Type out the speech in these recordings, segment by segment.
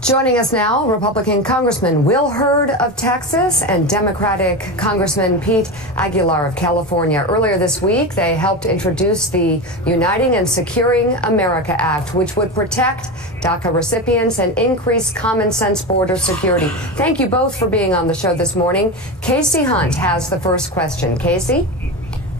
Joining us now, Republican Congressman Will Hurd of Texas and Democratic Congressman Pete Aguilar of California. Earlier this week, they helped introduce the Uniting and Securing America Act, which would protect DACA recipients and increase common sense border security. Thank you both for being on the show this morning. Casey Hunt has the first question. Casey?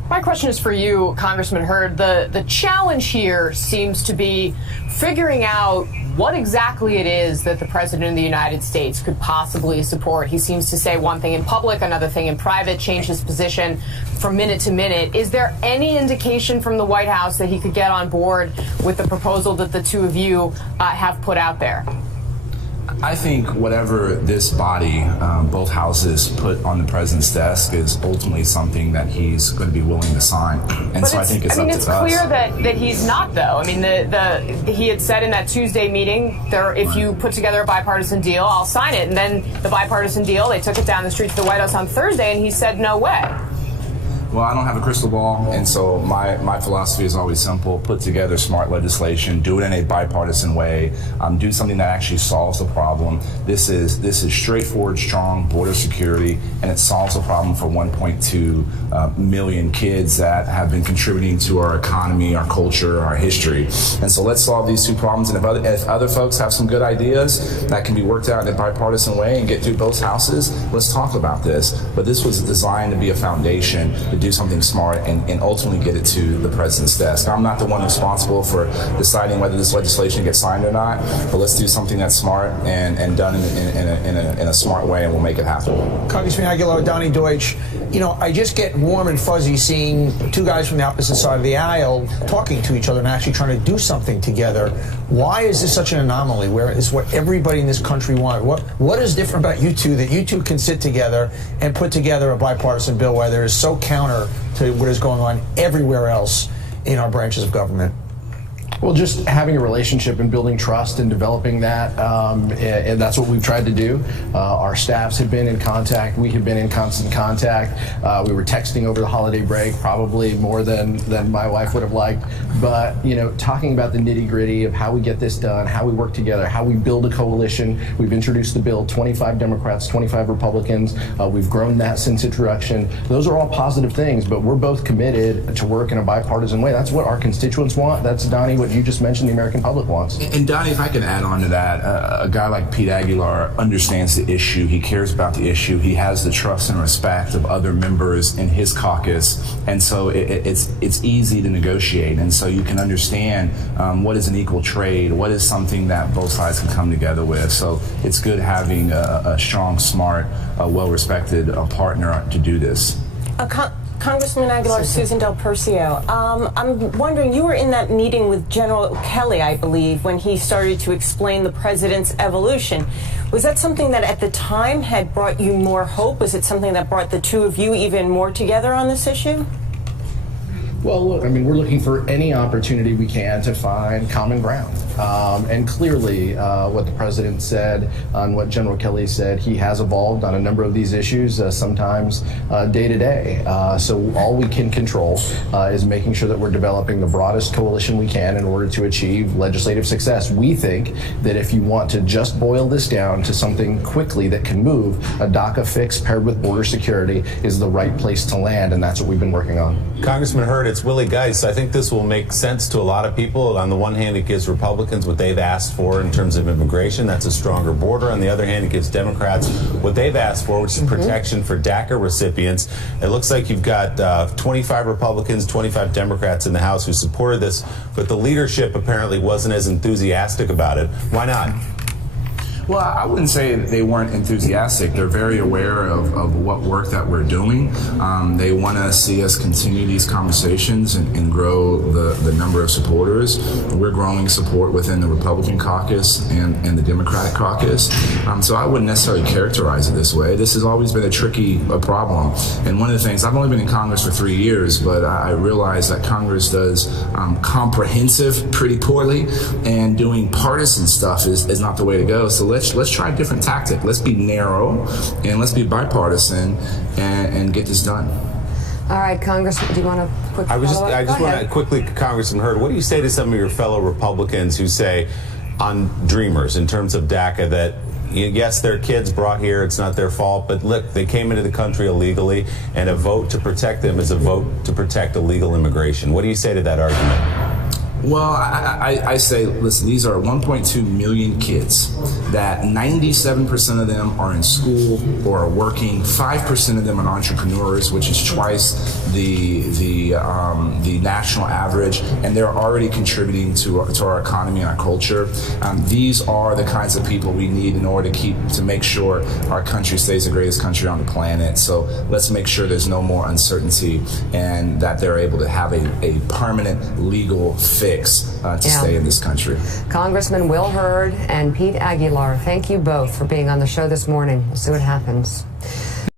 My question is for you, Congressman Hurd. The challenge here seems to be figuring out what exactly it is that the President of the United States could possibly support. He seems to say one thing in public, another thing in private, change his position from minute to minute. Is there any indication from the White House that he could get on board with the proposal that the two of you have put out there? I think whatever this body, both houses, put on the president's desk is ultimately something that he's going to be willing to sign. And so I think it's up to us. It's clear that he's not, though. I mean, he had said in that Tuesday meeting, if you put together a bipartisan deal, I'll sign it. And then the bipartisan deal, they took it down the street to the White House on Thursday, and he said, no way. Well, I don't have a crystal ball, and so my philosophy is always simple: put together smart legislation, do it in a bipartisan way, do something that actually solves the problem. This is straightforward, strong border security, and it solves the problem for 1.2 million kids that have been contributing to our economy, our culture, our history. And so let's solve these two problems. And if other folks have some good ideas that can be worked out in a bipartisan way and get through both houses, let's talk about this. But this was designed to be a foundation to do something smart and ultimately get it to the president's desk. I'm not the one responsible for deciding whether this legislation gets signed or not, but let's do something that's smart and done in a smart way, and we'll make it happen. Congressman Aguilar, Donnie Deutsch, I just get warm and fuzzy seeing two guys from the opposite side of the aisle talking to each other and actually trying to do something together. Why is this such an anomaly? Where is what everybody in this country wanted? What is different about you two that you two can sit together and put together a bipartisan bill where there is so counter to what is going on everywhere else in our branches of government? Well, just having a relationship and building trust and developing that, and that's what we've tried to do. Our staffs have been in contact. We have been in constant contact. We were texting over the holiday break, probably more than my wife would have liked. But, talking about the nitty-gritty of how we get this done, how we work together, how we build a coalition. We've introduced the bill, 25 Democrats, 25 Republicans. We've grown that since introduction. Those are all positive things, but we're both committed to work in a bipartisan way. That's what our constituents want. That's, Donnie, what you just mentioned the American public wants. And Donnie, if I can add on to that, a guy like Pete Aguilar understands the issue. He cares about the issue. He has the trust and respect of other members in his caucus, and so it's easy to negotiate. And so you can understand what is an equal trade, what is something that both sides can come together with. So it's good having a strong, smart, well-respected partner to do this. Congressman Aguilar, Susan Del Percio, I'm wondering, you were in that meeting with General Kelly, I believe, when he started to explain the president's evolution. Was that something that at the time had brought you more hope? Was it something that brought the two of you even more together on this issue? Well, look, we're looking for any opportunity we can to find common ground. And clearly, what the president said and what General Kelly said, he has evolved on a number of these issues, sometimes day to day. So all we can control is making sure that we're developing the broadest coalition we can in order to achieve legislative success. We think that if you want to just boil this down to something quickly that can move, a DACA fix paired with border security is the right place to land, and that's what we've been working on. Congressman Hurd, it's Willie Geist. I think this will make sense to a lot of people. On the one hand, it gives Republicans what they've asked for in terms of immigration. That's a stronger border. On the other hand, it gives Democrats what they've asked for, which is protection for DACA recipients. It looks like you've got 25 Republicans, 25 Democrats in the House who supported this, but the leadership apparently wasn't as enthusiastic about it. Why not? Well, I wouldn't say they weren't enthusiastic. They're very aware of what work that we're doing. They want to see us continue these conversations and grow the number of supporters. We're growing support within the Republican caucus and the Democratic caucus. So I wouldn't necessarily characterize it this way. This has always been a tricky problem. And one of the things, I've only been in Congress for 3 years, but I realize that Congress does comprehensive pretty poorly, and doing partisan stuff is not the way to go. So let's try a different tactic. Let's be narrow and let's be bipartisan and get this done. All right, Congressman, do you want to quickly I just want to quickly, Congressman Hurd, what do you say to some of your fellow Republicans who say, dreamers in terms of DACA that, yes, their kids brought here, it's not their fault, but look, they came into the country illegally, and a vote to protect them is a vote to protect illegal immigration. What do you say to that argument? Well, I say, listen, these are 1.2 million kids that 97% of them are in school or are working. 5% of them are entrepreneurs, which is twice the national average, and they're already contributing to our economy and our culture. These are the kinds of people we need in order to make sure our country stays the greatest country on the planet. So let's make sure there's no more uncertainty and that they're able to have a permanent legal fix to stay in this country. Congressman Will Hurd and Pete Aguilar, thank you both for being on the show this morning. We'll see what happens.